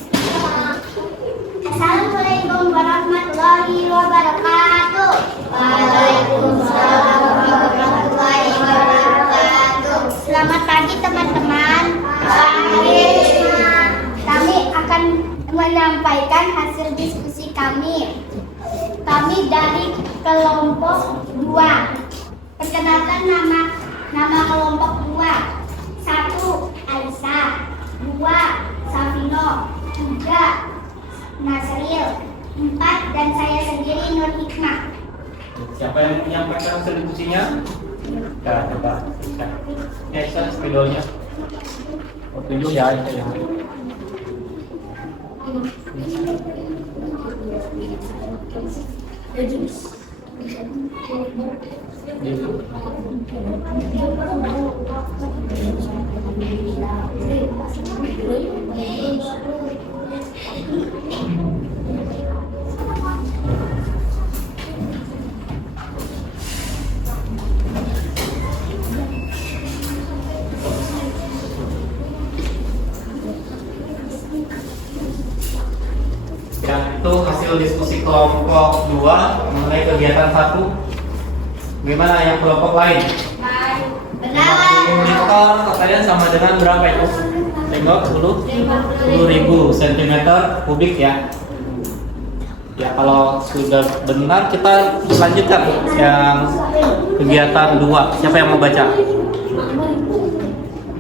Assalamualaikum warahmatullahi wabarakatuh. Waalaikumsalam warahmatullahi wabarakatuh. Selamat pagi teman-teman. Pagi. Kami akan menyampaikan hasil diskusi kami. Kami dari kelompok 2. Perkenalkan nama kelompok 2. 1. Raisa, 2 Safino, 3 Nasril, 4 dan saya sendiri Nur Hikmah. Siapa yang menyampaikan hasil diskusinya? Ya, coba. Ya, saya spidolnya. Oh, tunjuk ya, itu ya. Ya, itu hasil diskusi kelompok 2 mengenai kegiatan 1. Gimana yang kelompok lain? Benar. 50 liter kalian sama dengan berapa itu? Tengok 10.000 cm kubik ya. Ya, kalau sudah benar kita lanjutkan yang kegiatan 2. Siapa yang mau baca?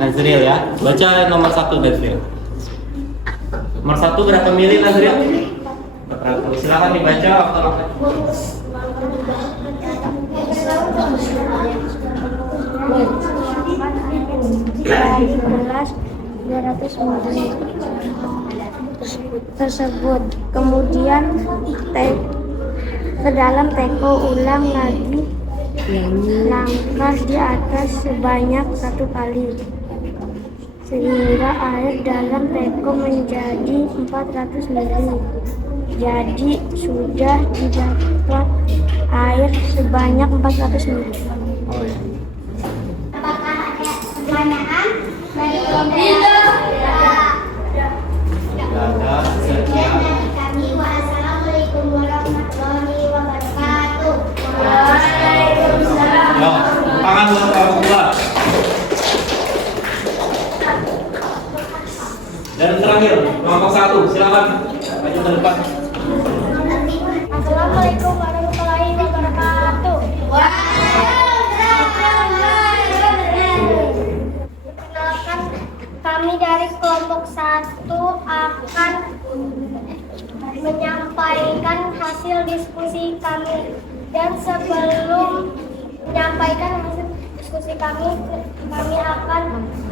Nazril ya. Baca nomor 1 Nazril. Nomor 1 berapa mili Nazril? 400. Silakan dibaca autornya. Tersebut kemudian ke dalam teko ulang lagi langkah di atas sebanyak 1 kali sehingga air dalam teko menjadi 400 ml. Jadi sudah didapat air sebanyak 400 ml. Oh, ya. Apakah ada pertanyaan dari kelompok? Ada sekian. Dari kami, wassalamualaikum warahmatullahi wabarakatuh. Yo, tangan buat kelompok 2. Dan terakhir kelompok 1, silakan maju ke depan. Assalamualaikum warahmatullahi wabarakatuh. Perkenalkan, kami dari kelompok 1 akan menyampaikan hasil diskusi kami. Dan sebelum menyampaikan hasil diskusi kami akan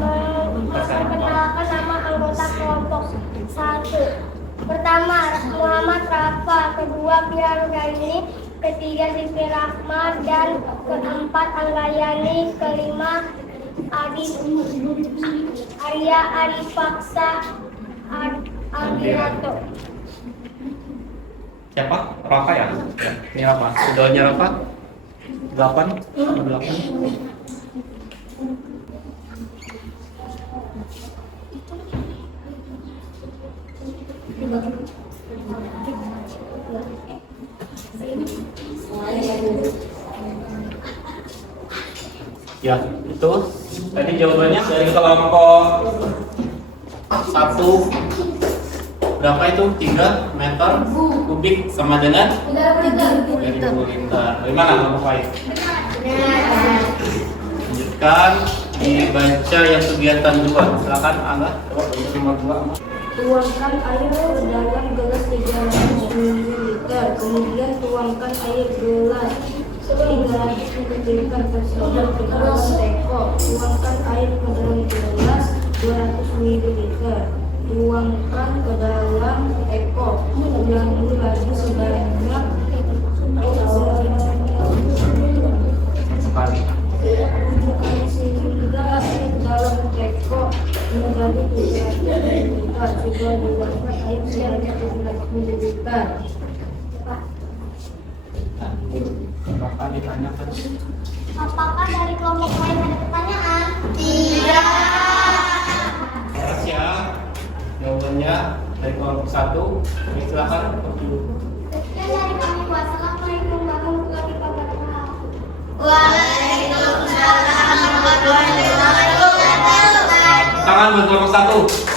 memperkenalkan nama anggota kelompok 1. Pertama, Muhammad Rafa, kedua Pilar Gaini, ketiga Siti Rahma, dan keempat Anglayani, kelima Arya Arifaksa Aldirato. Siapa? Rafa ya? Ini Rafa. Sudahnya Rafa? 8. Ya, itu tadi jawabannya dari kelompok 1 berapa itu? 3 meter kubik sama dengan 3.000 liter. Bagaimana kelompok lain? Lanjutkan dibaca yang kegiatan 2. Silakan Angga, coba nomor 2. Tuangkan air ke dalam gelas 300 ml, kemudian tuangkan air gelas 300 ml tersebut ke dalam teko. Tuangkan air ke dalam gelas 200 ml. Tuangkan ke dalam teko. Ulangi lagi sebanyak Sekali. sehingga air dalam teko menjadi 300 ml. Juga dibuatkan air sebanyak 300 ml. Apakah ditanyakan? Apakah dari kelompok lain ada pertanyaan? Tidak. Terus ya, jawabannya dari kelompok 1. Silakan. Sekian dari kami. Wassalamualaikum warahmatullahi wabarakatuh. Waalaikumsalam warahmatullahi wabarakatuh. Tangan buat kelompok 1.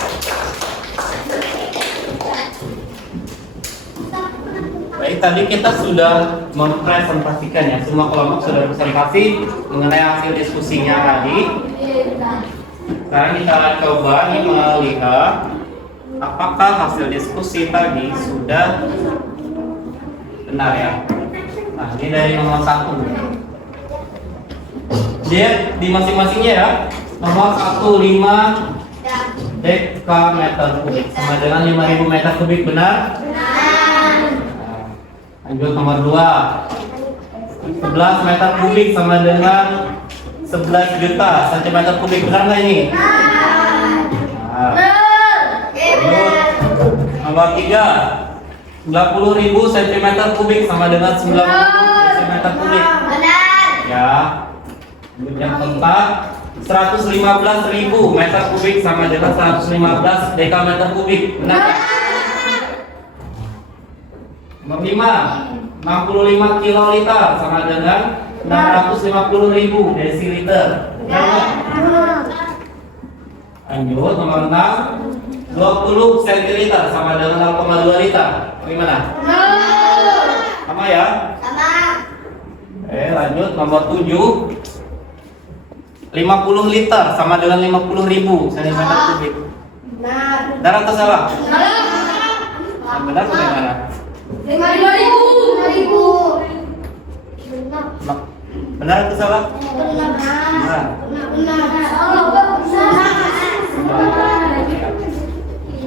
Baik, tadi kita sudah mempresentasikan ya, semua kelompok sudah presentasi mengenai hasil diskusinya tadi. Sekarang kita coba nih melihat apakah hasil diskusi tadi sudah benar ya. Nah, ini dari nomor 1. Dia di masing-masingnya ya. Nomor 1 5 dekameter kubik sama dengan 5.000 meter kubik, benar? Lanjut nomor 2. 11 meter kubik sama dengan 11 juta cm kubik, benar nggak ini? Nah. Lanjut nomor 3. 90.000 cm kubik sama dengan 90.000 cm kubik. Ya. Lanjut yang keempat. 115.000 meter kubik sama dengan 115 dekameter kubik, benar nggak? Nomor 5. 65 kiloliter sama dengan 650.000 desiliter, benar nggak? Lanjut nomor 6. 20 centiliter sama dengan 0,2 liter. Bagaimana? Sama ya? Sama. Lanjut nomor 7. 50 liter sama dengan 50.000 cm kubik. Benar atau salah? Yang benar bagaimana? 5.000. Benar atau salah? Benar.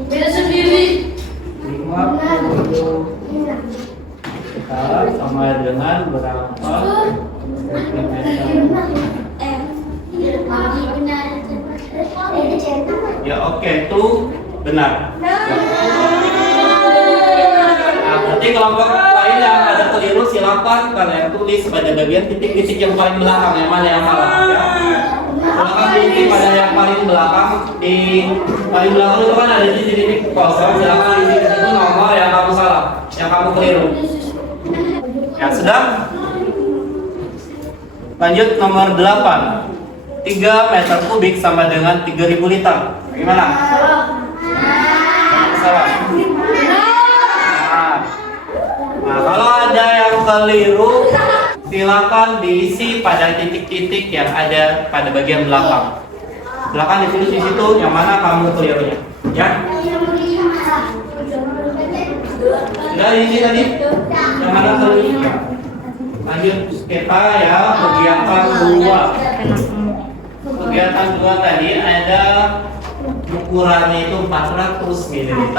Beda sendiri. 50 liter sama dengan berapa cm? Ya oke, itu benar. Nah, berarti kelompok lain yang ada keliru silakan kalian tulis pada bagian titik-titik yang paling belakang, yang mana yang salah ya. Silakan diisi pada yang paling belakang. Di paling belakang itu kan ada titik-titik kosong. Silakan isi di situ nomor yang kamu salah, yang kamu keliru. Ya sudah. Lanjut nomor 8. 3 meter kubik sama dengan 3.000 liter. Bagaimana? Salah. Nah, kalau ada yang keliru, silakan diisi pada titik-titik yang ada pada bagian belakang. Silakan ditulis di situ yang mana kamu kelirunya. Ya? Sudah diisi tadi? Yang mana kelirunya? Lanjut kita ya kegiatan 2. Kegiatan 2 tadi ada ukurannya itu 400 ml,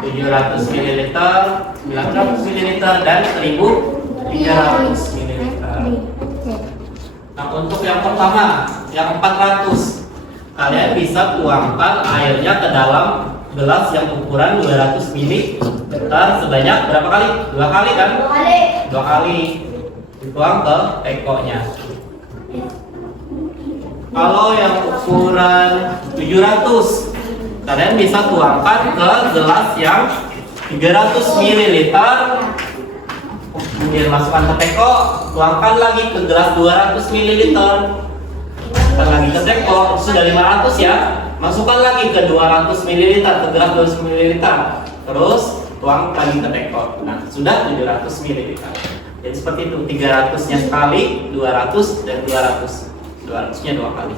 700 ml, 900 ml, dan 1.300 ml. Nah, untuk yang pertama, yang 400, kalian bisa tuangkan airnya ke dalam gelas yang ukuran 200 ml sebanyak berapa kali? 2 kali kan? 2 kali. Dituang ke tekonya. Kalau yang ukuran 700, kalian bisa tuangkan ke gelas yang 300 ml, kemudian masukkan ke teko, tuangkan lagi ke gelas 200 ml, dan lagi ke teko, sudah 500 ya, masukkan lagi ke 200 ml, ke gelas 200 ml, terus tuang lagi ke teko. Nah, sudah 700 ml. Jadi seperti itu, 300-nya sekali, 200 dan 200. 200-nya 2 kali.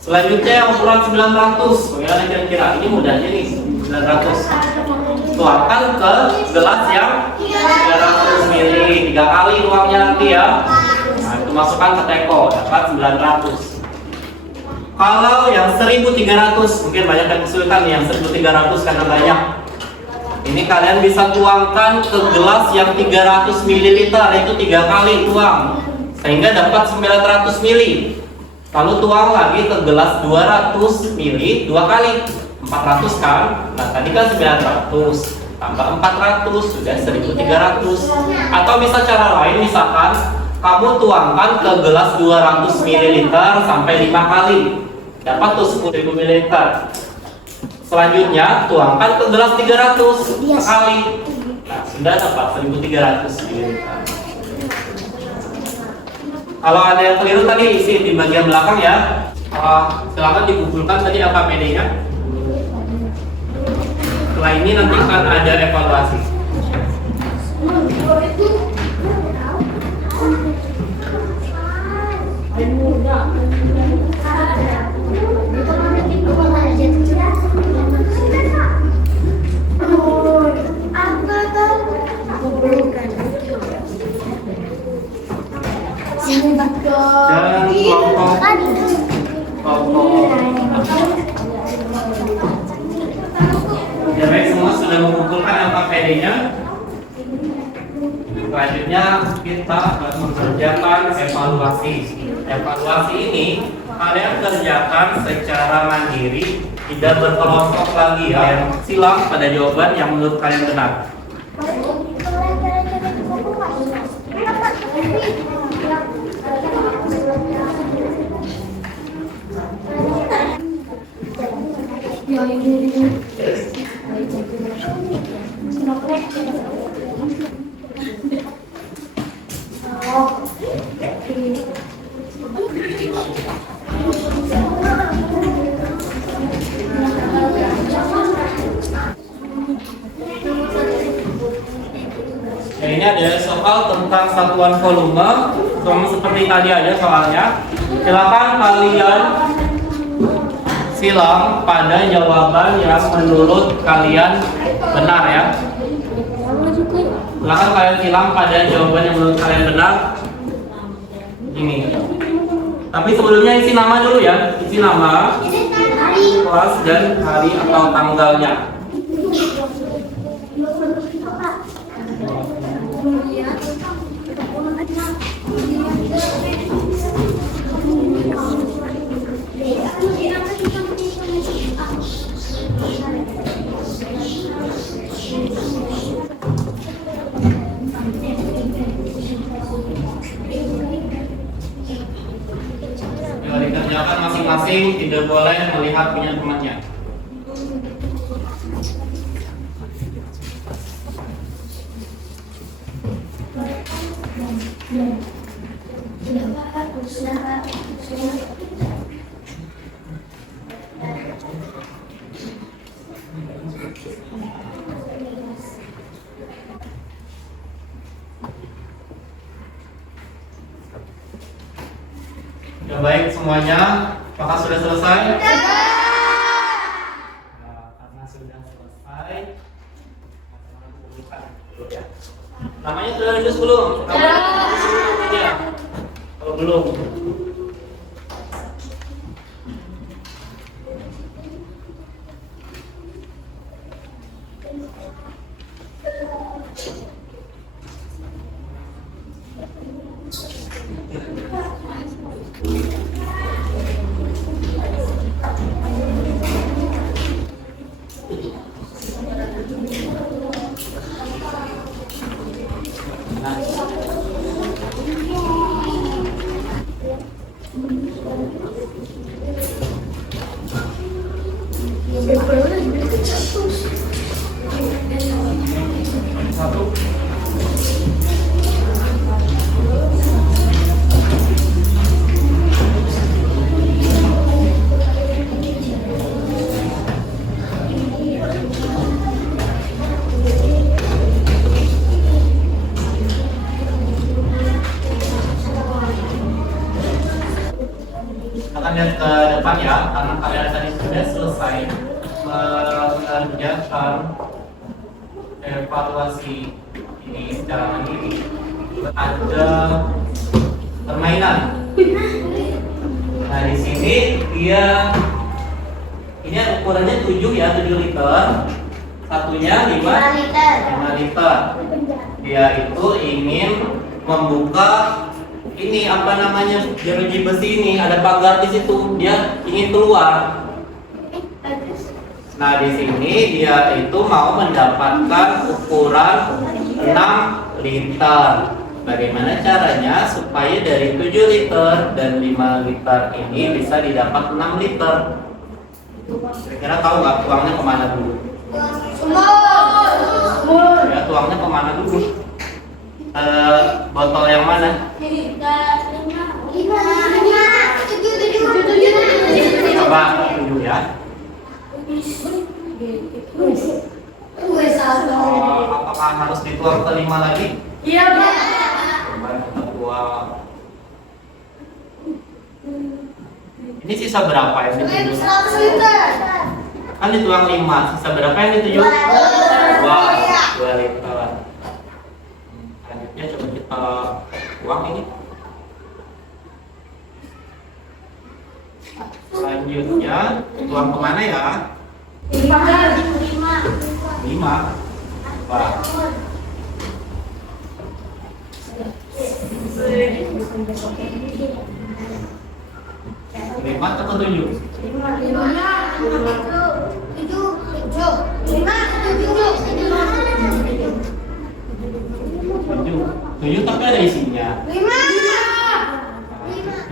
Selanjutnya yang ukuran 900. Bagaimana kira-kira? Ini mudahnya nih, 900. Tuangkan ke gelas yang 300 ml, 3 kali tuangnya nanti ya. Nah, itu masukkan ke teko, dapat 900. Kalau yang 1300, mungkin banyak yang kesulitan nih, yang 1300 karena banyak. Ini kalian bisa tuangkan ke gelas yang 300 ml, itu 3 kali tuang, sehingga dapat 900 ml. Lalu tuang lagi ke gelas 200 ml 2 kali, 400 kan? Nah, tadi kan 900 tambah 400 sudah 1300. Atau bisa cara lain, misalkan kamu tuangkan ke gelas 200 ml sampai 5 kali, dapat tuh 10.000 ml. Selanjutnya tuangkan ke gelas 300 sekali. Nah, sudah dapat 1.300 ml. Kalau ada yang keliru tadi isi di bagian belakang ya. Silakan dikumpulkan tadi AKPD-nya. Setelah ini nanti akan ada evaluasi. D-nya. Selanjutnya kita akan mengerjakan evaluasi. Evaluasi ini kalian kerjakan secara mandiri, tidak berkelompok lagi ya. Silang pada jawaban yang menurut kalian benar. Nah, ini ada soal tentang satuan volume, sama seperti tadi aja soalnya. Silakan kalian silang pada jawaban yang menurut kalian benar ya. Silakan kalian silang pada jawaban yang menurut kalian benar. Ini. Tapi sebelumnya isi nama dulu ya, isi nama, kelas dan hari atau tanggalnya. Dikerjakan masing-masing, tidak boleh melihat punya temannya. Ya baik semuanya, apakah sudah selesai? Nah, karena sudah selesai, ya. Namanya sudah lulus belum? Ya. Kalau belum, satu. Akan lihat ke depan ya, karena kalian tadi sudah selesai mengerjakan evaluasi ini secara mandiri. Ada permainan. Nah di sini dia ini ukurannya 7 ya, 7 liter. Satunya 5 liter. Dia itu ingin membuka ini apa namanya, jeruji besi ini, ada pagar di situ, dia ingin keluar. Nah di sini dia itu mau mendapatkan ukuran 6 liter. Bagaimana caranya supaya dari 7 liter dan 5 liter ini bisa didapat 6 liter? Kira-kira tahu nggak tuangnya kemana dulu? Ya tuangnya kemana dulu? Botol yang mana? Coba 7 ya. Apakah harus dituang ke 5 lagi? Iya, Pak. Coba kita tuang. Ini sisa berapa yang dituju? 100 liter. Kan dituang 5, sisa berapa yang dituju? 2 liter. Selanjutnya coba kita tuang ini. Selanjutnya tuang kemana ya? 5. Wah. 5 atau 7? 7 tapi ada isinya.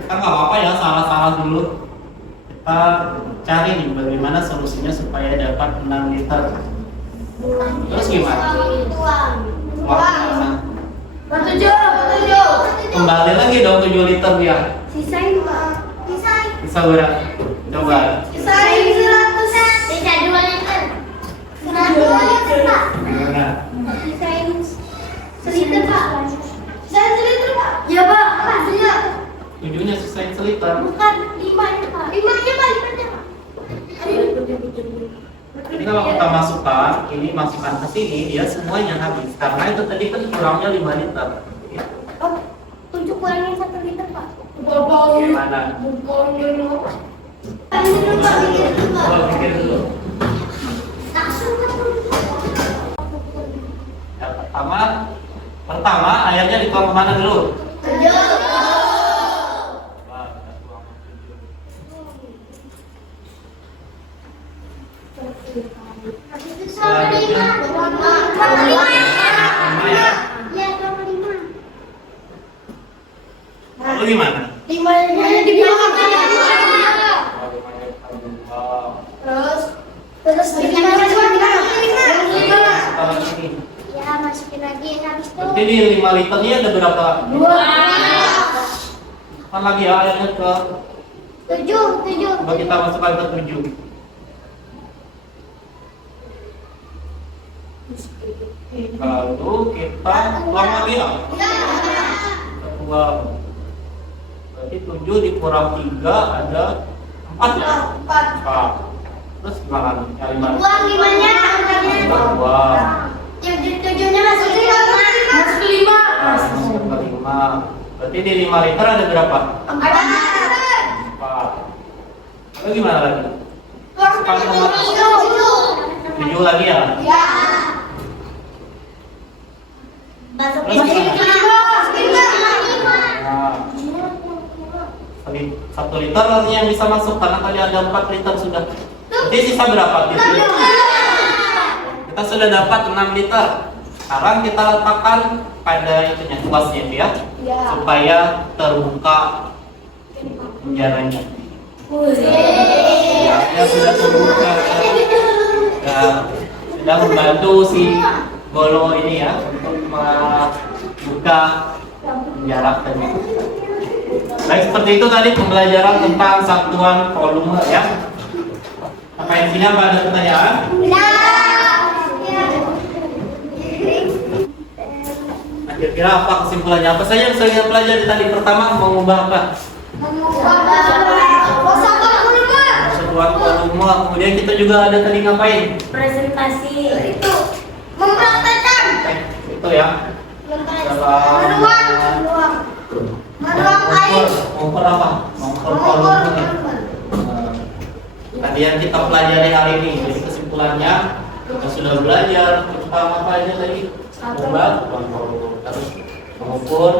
Kita nggak apa-apa ya salah-salah dulu. Kita cari nih bagaimana solusinya supaya dapat 6 liter. Terus gimana? Tuang. Kembali lagi dong 7 liter ya. Bisa berapa? Coba. Gimana? Ya Pak, hasilnya 7-nya sisain seliter. bukan 5-nya Pak. 5-nya Pak, 5-nya Pak. Jadi kalau kita masukkan, ini masukkan ke sini, dia semuanya habis. Karena itu tadi kan kurangnya 5 liter. Oh, 7 kurangin 1 liter Pak. Gimana? Coba pikir dulu. Yang pertama airnya dituang kemana dulu? Wah, kita tuang ke 7. Selanjutnya, 5 ya. Lalu gimana? 5-nya di bawah. Terus ya masukin lagi habis itu. Jadi di 5 liternya ada berapa? 2. Kan lagi ya airnya ke 7. coba kita masukkan ke 7. Lalu kita tuang lagi ya. Kita tuang. Berarti 7 dikurang 3 ada 4 ya? 4. Terus gimana nih? Yang 5. Buang 5-nya. Buang. Yang 7-nya masuk ke 5. Masuk ke 5. Masuk ke 5. Berarti di 5 liter ada berapa? 4. 4. Lalu gimana lagi? Tuang 7 lagi ya? Ya. Masukin Terus ke gimana? 5. Nah, 1 liter yang bisa masuk karena tadi ada 4 liter sudah. Jadi sisa berapa? Kita sudah dapat 6 liter. Sekarang kita letakkan pada itunya tuasnya itu ya, supaya terbuka penjaranya. Ya sudah terbuka. Ya, sudah membantu si Bolo ini ya untuk membuka penjara tadi. Baik, seperti itu tadi pembelajaran tentang satuan volume ya. Sampai di sini apa ada pertanyaan? Nah, kira-kira apa kesimpulannya? Apa saja yang saya pelajari tadi? Pertama, mengubah apa? Satuan volume. Kemudian kita juga ada tadi ngapain? Presentasi itu mempraktekkan Itu ya. menuang air. Mengukur apa? Mengukur volume. Tadi yang kita pelajari hari ini. Jadi kesimpulannya kita sudah belajar tentang apa aja tadi? Mengubah volume. Terus mengukur.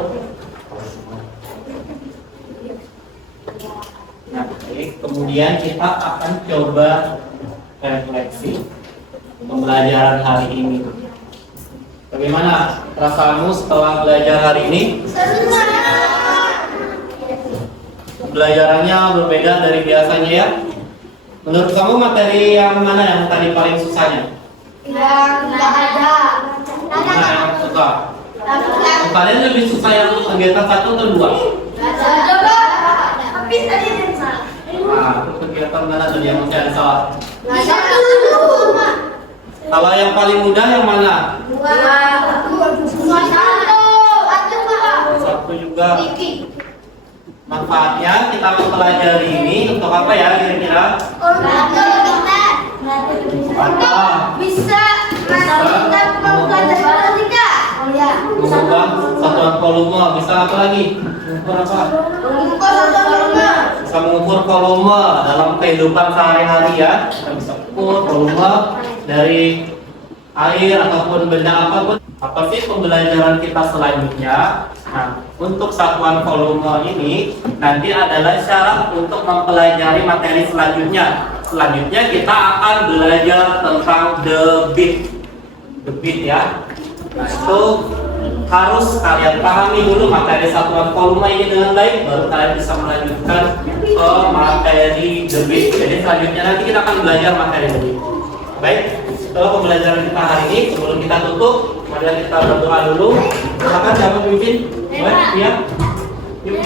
Nah, baik. Kemudian kita akan coba refleksi pembelajaran hari ini. Bagaimana perasaanmu setelah belajar hari ini? Pembelajarannya berbeda dari biasanya ya. Menurut kamu materi yang mana yang tadi paling susahnya? Yang nggak ada. Mana yang susah? Kalian lebih susah yang kegiatan 1 atau 2? Coba. Tapi tadi yang salah. Nah, itu kegiatan mana tadi yang masih ada salah? Satu. Kalau yang paling mudah yang mana? 2. 1 juga. Manfaatnya kita mempelajari ini untuk apa ya kira-kira? Bisa kita mempelajari matematika. Mengubah satuan volume, bisa apa lagi? Mengukur apa? Mengukur satuan volume. Bisa mengukur volume dalam kehidupan sehari-hari ya. Kita bisa ukur volume dari air ataupun benda apapun. Apa sih pembelajaran kita selanjutnya? Nah, untuk satuan volume ini nanti adalah syarat untuk mempelajari materi selanjutnya. Selanjutnya kita akan belajar tentang debit ya. Nah, itu harus kalian pahami dulu materi satuan volume ini dengan baik, baru kalian bisa melanjutkan ke materi debit. Jadi selanjutnya nanti kita akan belajar materi debit. Baik, setelah pembelajaran kita hari ini, sebelum kita tutup, mari kita berdoa dulu. Silakan siapa pimpin? Ya. Yuk.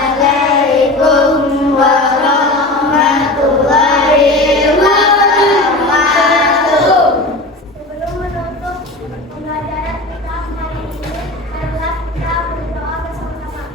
Assalamualaikum warahmatullahi wabarakatuh. Sebelum menutup pembelajaran kita hari ini, marilah kita berdoa bersama-sama.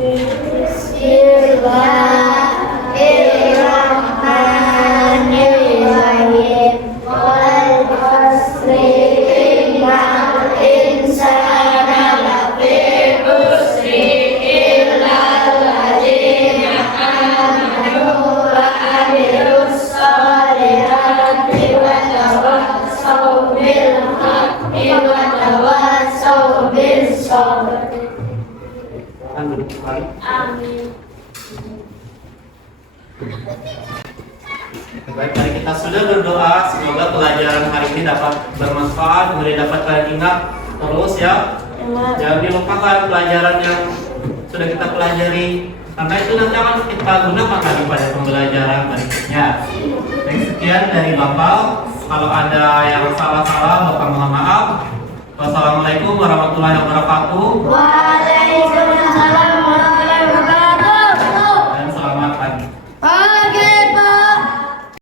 Bismillahirrahmanirrahim. Wal asri innal insana lafi khusri illa alladziina aamanu wa 'amilus shalihati wa tawassaw bil haqqi wa tawassaw bis sabr. Amin. Baik, mari kita sudah berdoa. Semoga pelajaran hari ini dapat bermanfaat, kemudian dapat kalian ingat terus ya. Jangan dilupakan pelajaran yang sudah kita pelajari, karena itu nanti akan kita gunakan lagi pada pembelajaran berikutnya. Baik, sekian dari Bapak. Kalau ada yang salah-salah, Bapak mohon maaf. Wassalamualaikum warahmatullahi wabarakatuh.